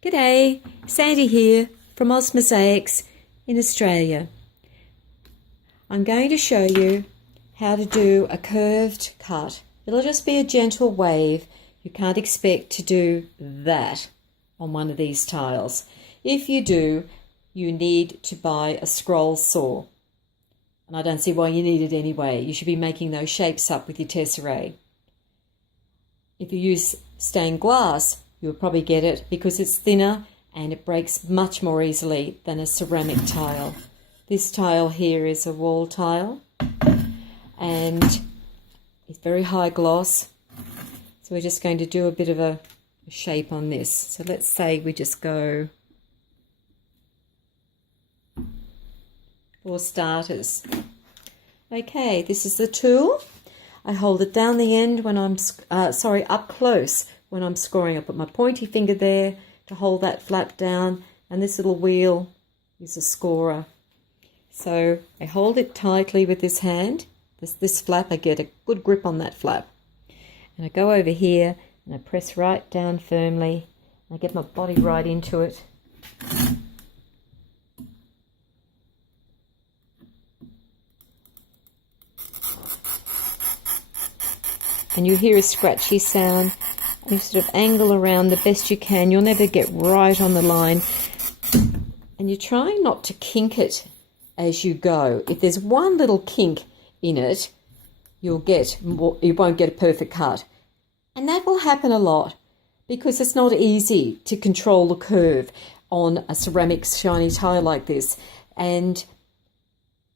G'day, Sandy here from Mosaics in Australia. I'm going to show you how to do a curved cut. It'll just be a gentle wave. You can't expect to do that on one of these tiles. If you do, you need to buy a scroll saw. And I don't see why you need it anyway. You should be making those shapes up with your tesserae. If you use stained glass, you'll probably get it because it's thinner and it breaks much more easily than a ceramic tile. This tile here is a wall tile and it's very high gloss. So we're just going to do a bit of a shape on this. So let's say we just go for starters. Okay, this is the tool. I hold it down the end when I'm, up close when I'm scoring. I put my pointy finger there to hold that flap down, and this little wheel is a scorer. So I hold it tightly with this hand. This flap, I get a good grip on that flap. And I go over here and I press right down firmly. I get my body right into it. And you hear a scratchy sound. You sort of angle around the best you can. You'll never get right on the line. And you're trying not to kink it as you go. If there's one little kink in it, you won't get a perfect cut. And that will happen a lot because it's not easy to control the curve on a ceramic shiny tile like this. And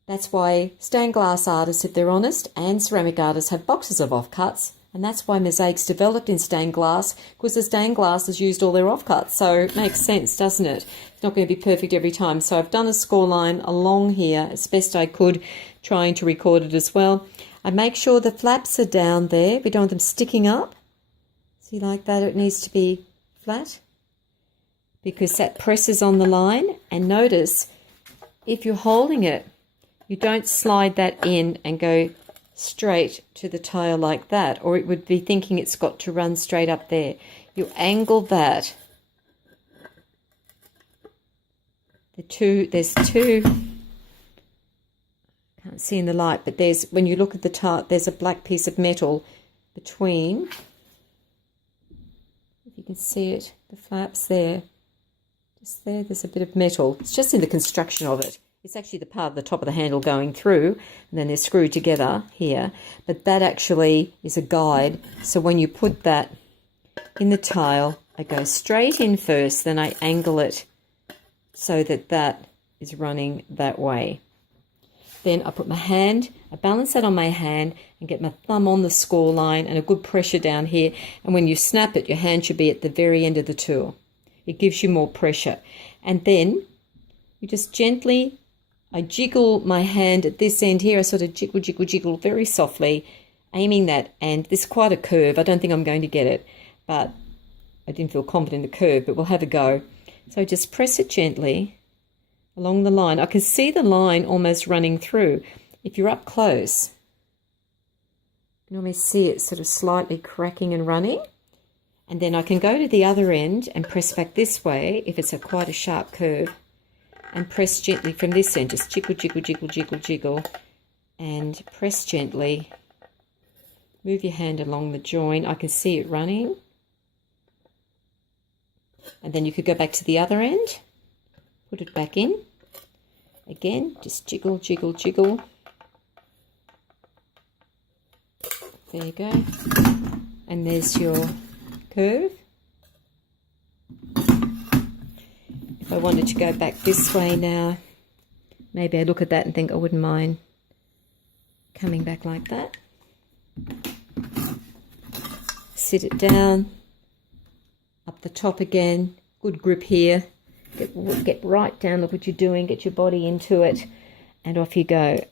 that's why stained glass artists, if they're honest, and ceramic artists have boxes of offcuts. And that's why mosaics developed in stained glass, because the stained glass has used all their offcuts. So it makes sense, doesn't it? It's not going to be perfect every time. So I've done a score line along here as best I could, trying to record it as well. I make sure the flaps are down there. We don't want them sticking up. See, like that, it needs to be flat because that presses on the line. And notice, if you're holding it, you don't slide that in and go straight to the tile like that, or it would be thinking it's got to run straight up there. You angle that. There's two, can't see in the light, but when you look at the tile, there's a black piece of metal between, if you can see it, the flaps there. Just there's a bit of metal. It's just in the construction of it. It's actually the part of the top of the handle going through, and then they're screwed together here. But that actually is a guide. So when you put that in the tile, I go straight in first, then I angle it so that that is running that way. Then I put my hand, I balance that on my hand and get my thumb on the score line and a good pressure down here. And when you snap it, your hand should be at the very end of the tool. It gives you more pressure. And then you just gently, I jiggle my hand at this end here. I sort of jiggle, jiggle, jiggle very softly, aiming that. And this is quite a curve. I don't think I'm going to get it, but I didn't feel confident in the curve, but we'll have a go. So just press it gently along the line. I can see the line almost running through. If you're up close, you can almost see it sort of slightly cracking and running. And then I can go to the other end and press back this way if it's quite a sharp curve. And press gently from this end, just jiggle, jiggle, jiggle, jiggle, jiggle, and press gently. Move your hand along the join. I can see it running. And then you could go back to the other end, put it back in. Again, just jiggle, jiggle, jiggle. There you go. And there's your curve. If I wanted to go back this way now, maybe I look at that and think I wouldn't mind coming back like that. Sit it down, up the top again, good grip here. Get right down, look what you're doing, get your body into it, and off you go.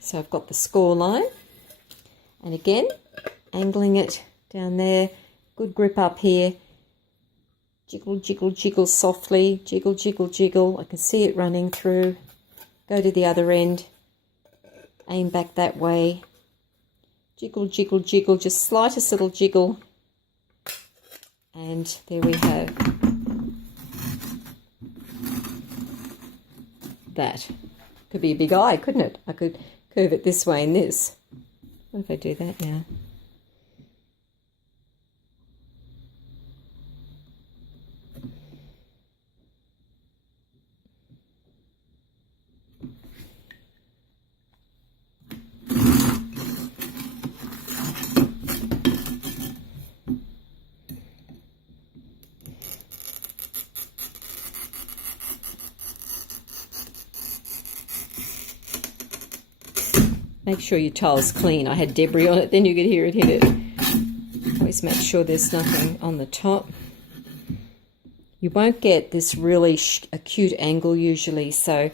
So I've got the score line, and again, angling it down there, good grip up here, jiggle, jiggle, jiggle softly, jiggle, jiggle, jiggle. I can see it running through. go to the other end, aim back that way, jiggle, jiggle, jiggle, just slightest little jiggle, and there we have that. Could be a big eye, couldn't it? I could curve it this way and this. What if I do that now? Make sure your tile's clean. I had debris on it, then you could hear it hit it. Always make sure there's nothing on the top. You won't get this really acute angle usually, so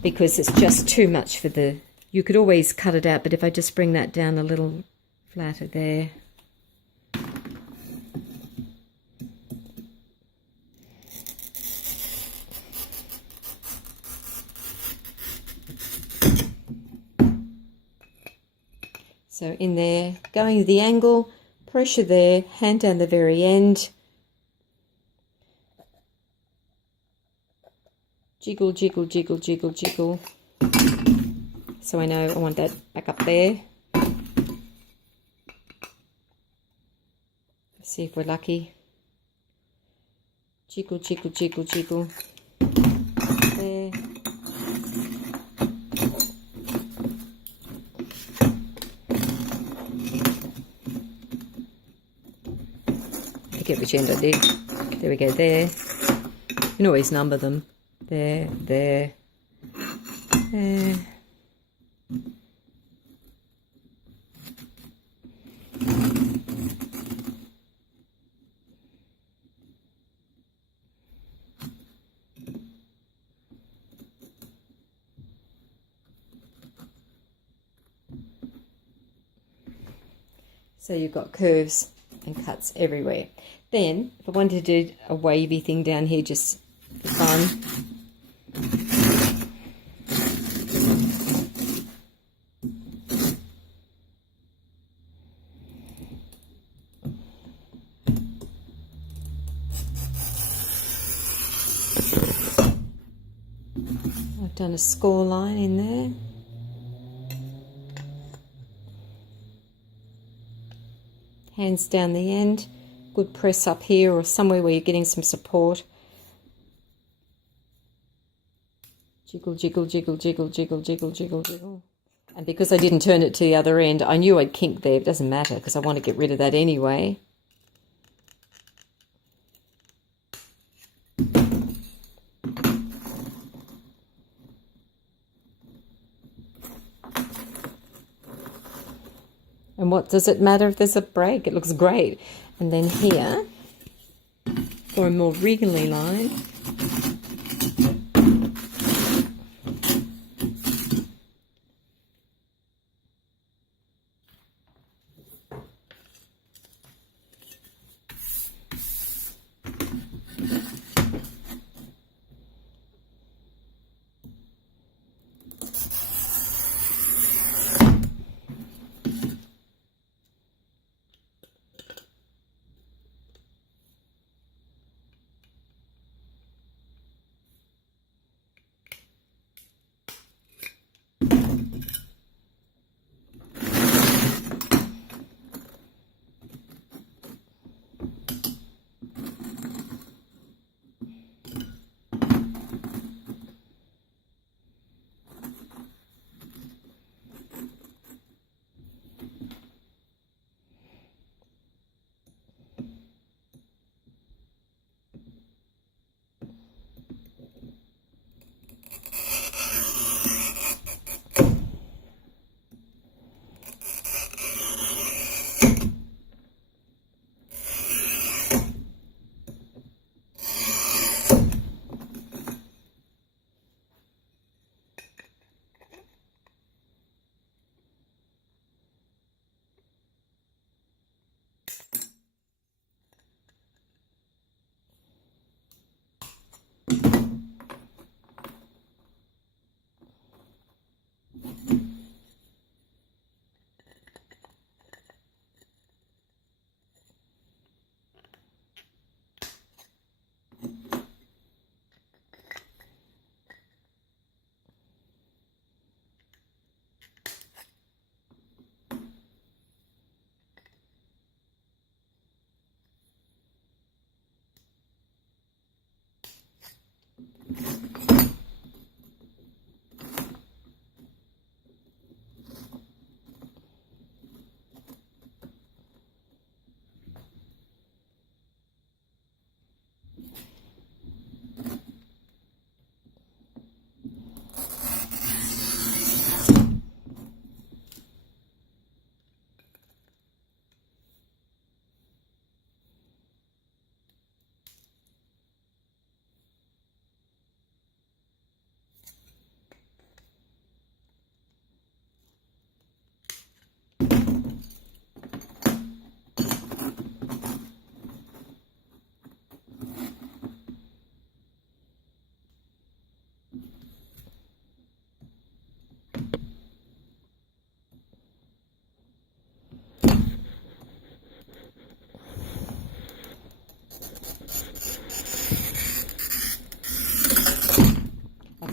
because it's just too much for the... You could always cut it out, but if I just bring that down a little flatter there. So in there, going to the angle, pressure there, hand down the very end. Jiggle, jiggle, jiggle, jiggle, jiggle. So I know I want that back up there. See if we're lucky. Jiggle, jiggle, jiggle, jiggle. There. Forget which end I did. There we go, there. You can always number them. There, there, there. So you've got curves and cuts everywhere. Then, if I wanted to do a wavy thing down here just for fun, I've done a score line in there. Hands down the end, good press up here or somewhere where you're getting some support. Jiggle, jiggle, jiggle, jiggle, jiggle, jiggle, jiggle, jiggle. And because I didn't turn it to the other end, I knew I'd kink there. It doesn't matter because I want to get rid of that anyway. And what does it matter if there's a break? It looks great. And then here, for a more wriggly line,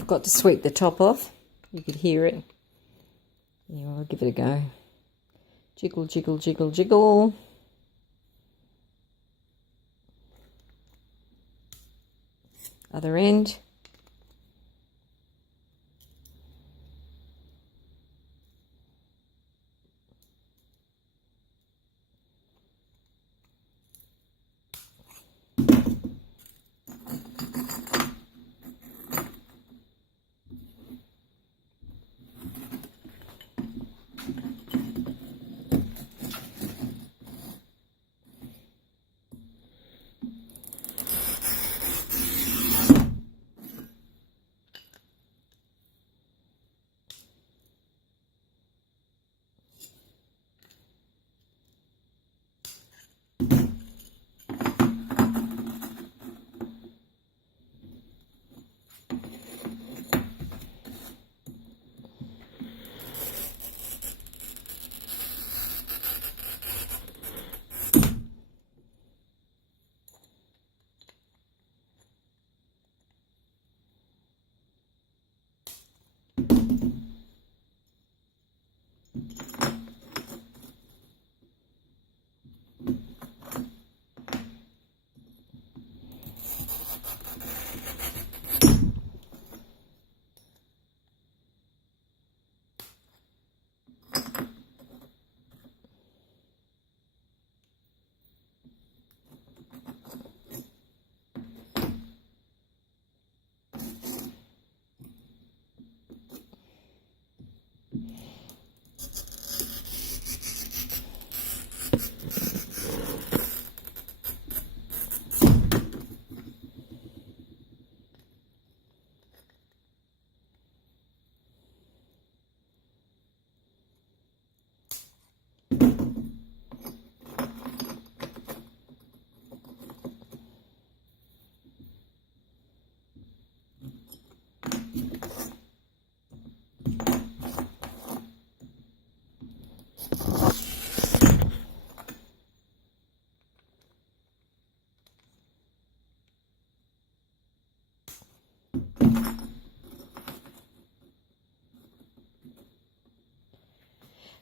forgot to sweep the top off. You could hear it. Yeah, I'll give it a go. Jiggle, jiggle, jiggle, jiggle. Other end.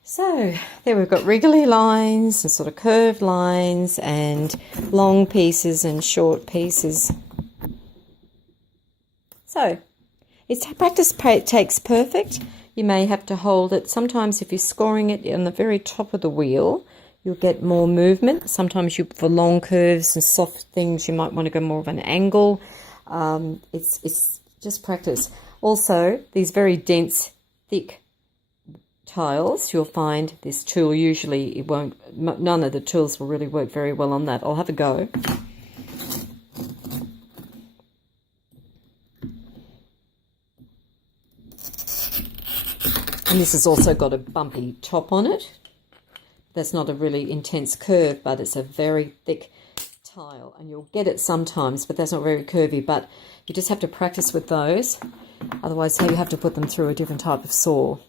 So there we've got wriggly lines and sort of curved lines and long pieces and short pieces. So it's practice takes perfect. You may have to hold it. Sometimes if you're scoring it on the very top of the wheel, you'll get more movement. Sometimes for long curves and soft things, you might want to go more of an angle. It's just practice. Also, these very dense, thick tiles, you'll find this tool usually, none of the tools will really work very well on that. I'll have a go. And this has also got a bumpy top on it. That's not a really intense curve, but it's a very thick tile, and you'll get it sometimes, but that's not very curvy. But you just have to practice with those. Otherwise, you have to put them through a different type of saw.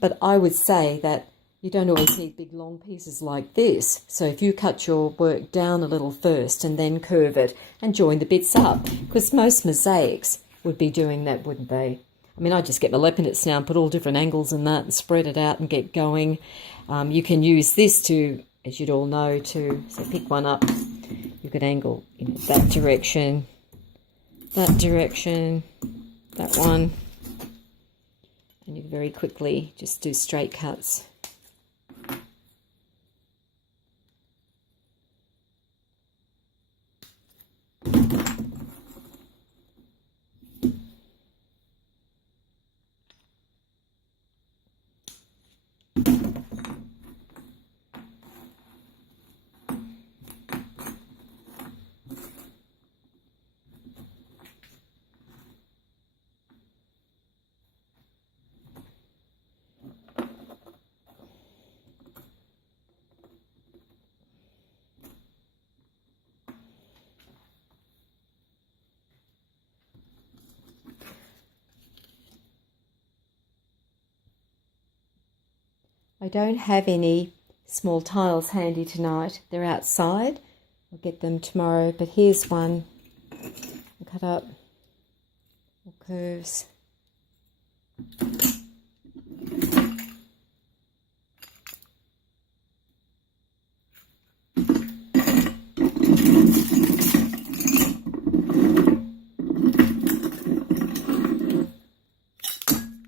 But I would say that you don't always need big long pieces like this. So if you cut your work down a little first and then curve it and join the bits up, because most mosaics would be doing that, wouldn't they? I mean, I just get my Leibniz now and put all different angles in that and spread it out and get going. You can use this to, as you'd all know, to so pick one up. You could angle that direction, that one. And you very quickly just do straight cuts. I don't have any small tiles handy tonight. They're outside. I'll get them tomorrow. But here's one cut up Or curves.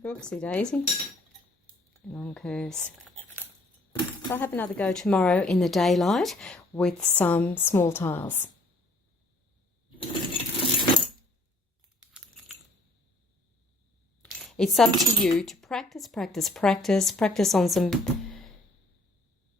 Oopsie daisy. Long curves. So I'll have another go tomorrow in the daylight with some small tiles. It's up to you to practice on some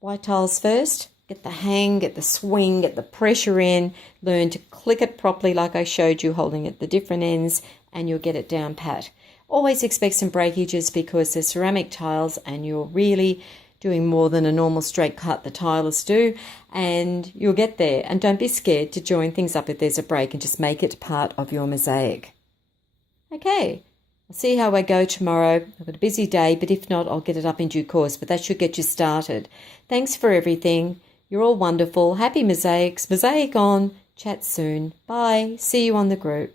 white tiles first. Get the hang, get the swing, get the pressure in, learn to click it properly like I showed you, holding at the different ends, and you'll get it down pat. Always expect some breakages because they're ceramic tiles and you're really doing more than a normal straight cut the tilers do, and you'll get there. And don't be scared to join things up if there's a break and just make it part of your mosaic. Okay, I'll see how I go tomorrow. I've got a busy day, but if not, I'll get it up in due course, but that should get you started. Thanks for everything. You're all wonderful. Happy mosaics. Mosaic on. Chat soon. Bye. See you on the group.